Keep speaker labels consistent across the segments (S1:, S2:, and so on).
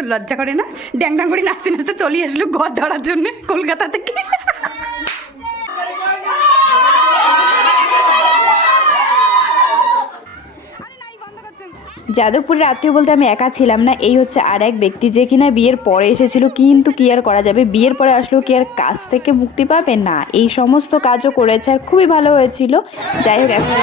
S1: তো লজ্জা করে না? ড্যাং ড্যাং করে নাচতে নাচতে চলে আসলো ঘর ধরার জন্য কলকাতা থেকে।
S2: যাদবপুরের আত্মীয় বলতে আমি একা ছিলাম না, এই হচ্ছে আর এক ব্যক্তি যে কিনা বিয়ের পরে এসেছিল, কিন্তু কি আর করা যাবে? বিয়ের পরে আসলেও কি আর কাজ থেকে মুক্তি পাবে? না, এই সমস্ত কাজও করেছে আর খুবই ভালো হয়েছিল। যাই হোক, এখন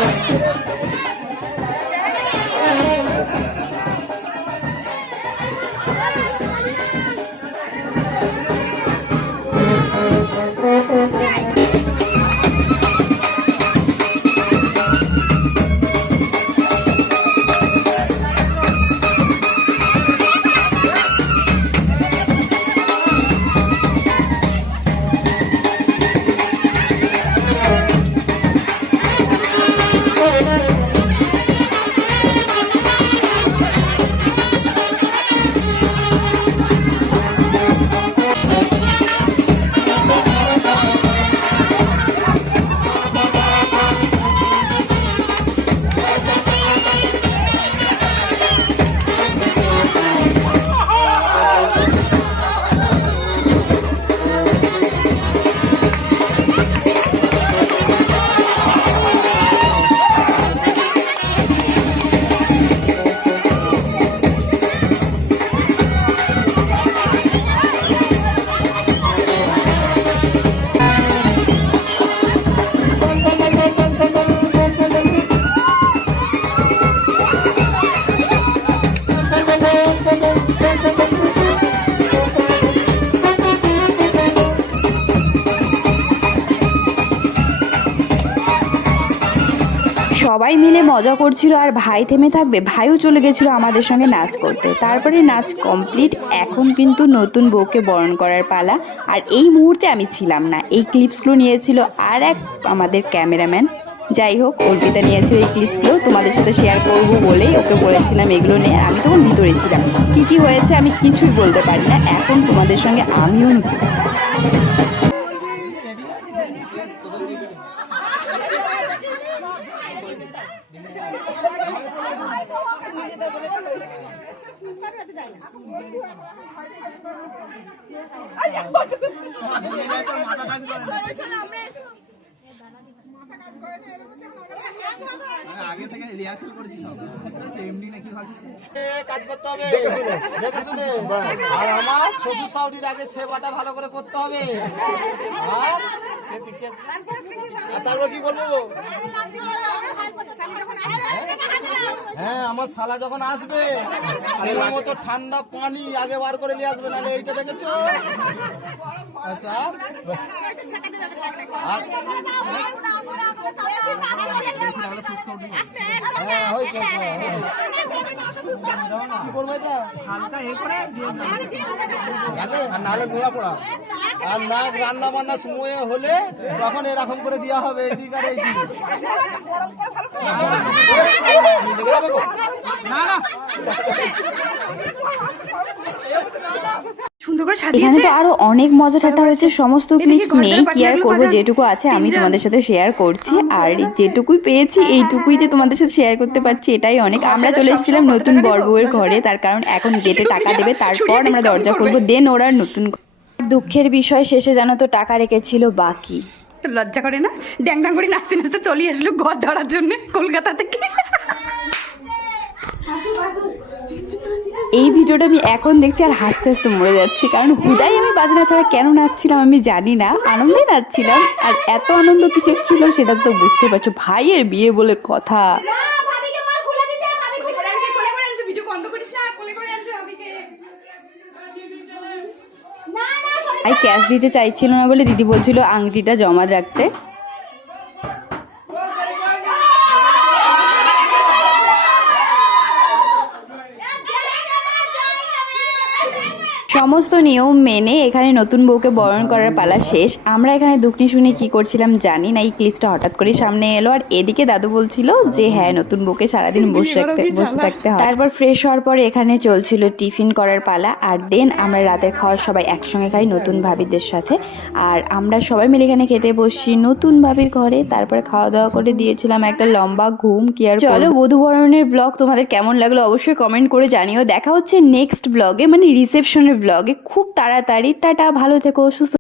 S2: সবাই মিলে মজা করছিল আর ভাই থেমে থাকবে, ভাইও চলে গেছিল আমাদের সঙ্গে নাচ করতে। তারপরে নাচ কমপ্লিট এখন কিন্তু নতুন বউকে বরণ করার পালা। আর এই মুহূর্তে আমি ছিলাম না, এই ক্লিপসগুলো নিয়েছিল আর এক আমাদের ক্যামেরাম্যান যাই হোক, অর্পিতা নিয়েছিল এই ক্লিপসগুলো তোমাদের সাথে শেয়ার করব বলেই ওকে বলেছিলাম এগুলো নিয়ে। আমি তখন ভিতরে ছিলাম, কী কী হয়েছে আমি কিছুই বলতে পারি না, এখন তোমাদের সঙ্গে আমিও
S3: আর আমার শ্বশুর শাশুড়ির আগে সেবাটা ভালো করে করতে হবে। তারপর কি বলব হ্যাঁ আমার শালা যখন আসবে মতো ঠান্ডা পানি আগে বার করে নিয়ে আসবে নাহলে এইটা দেখেছ আচ্ছা? হ্যাঁ। কি করব এটা
S4: হালকা এ করে দিয়ে দাও।
S3: আগে? আর নাক রান্না বান্না সময়ে হলে তখন এরকম করে দেওয়া হবে এদিক আর এইদিক
S2: এখানে তো আরও অনেক মজা ঠাট্টা হয়েছে সমস্ত ক্লিপস নেই। কি আর করব যেটুকু আছে আমি তোমাদের সাথে শেয়ার করছি। আর যেটুকুই পেয়েছি এইটুকুই যে তোমাদের সাথে শেয়ার করতে পারছি এটাই অনেক। আমরা চলে এসেছিলাম নতুন বর বউয়ের ঘরে তার কারণ এখন গেটে টাকা দেবে তারপর আমরা দরজা করব দেন ওরা নতুন দুঃখের বিষয় শেষে জানো তো টাকা রেখেছিল বাকি।
S1: তো লজ্জা করে না? ড্যাং ড্যাং করে নাচতে নাচতে চলে আসলো ঘর ধরার জন্য কলকাতা থেকে।
S2: এই ভিডিওটা আমি এখন দেখছি আর হাসতে হাসতে মরে যাচ্ছি। কারণ হুদাই আমি বাজনা ছাড়া কেন নাচছিলাম আমি জানি না। আনন্দে নাচছিলাম আর এত আনন্দ কিসের ছিল সেটা তো বুঝতে পারছ। ভাইয়ের বিয়ে বলে কথা। ভাই ক্যাশ দিতে চাইছিল না বলে দিদি বলছিল আংটিটা জমা রাখতে। সমস্ত নিয়ম মেনে এখানে নতুন বউকে বরণ করার পালা শেষ। আমরা এখানে দুঃখনি শুনে কি করছিলাম জানি না এই ক্লিপটা হঠাৎ করে সামনে এলো। আর এদিকে দাদু বলছিল যে হ্যাঁ নতুন বউকে সারাদিন বসে থাকতে বসে থাকতে হয়। তারপর ফ্রেশ হওয়ার পরে এখানে চলছিল টিফিন করার পালা। আর দেন আমরা রাতের খাওয়া সবাই একসঙ্গে খাই নতুন ভাবিদের সাথে। আর আমরা সবাই মিলে এখানে খেতে বসি নতুন ভাবির ঘরে। তারপরে খাওয়া দাওয়া করে দিয়েছিলাম একটা লম্বা ঘুম কি আর চলো বধু বরণের ব্লগ তোমাদের কেমন লাগল অবশ্যই কমেন্ট করে জানিও। দেখা হচ্ছে নেক্সট ব্লগে মানে রিসেপশনের ব্লগে খুব তাড়াতাড়ি টাটা ভালো থেকো সুস্থ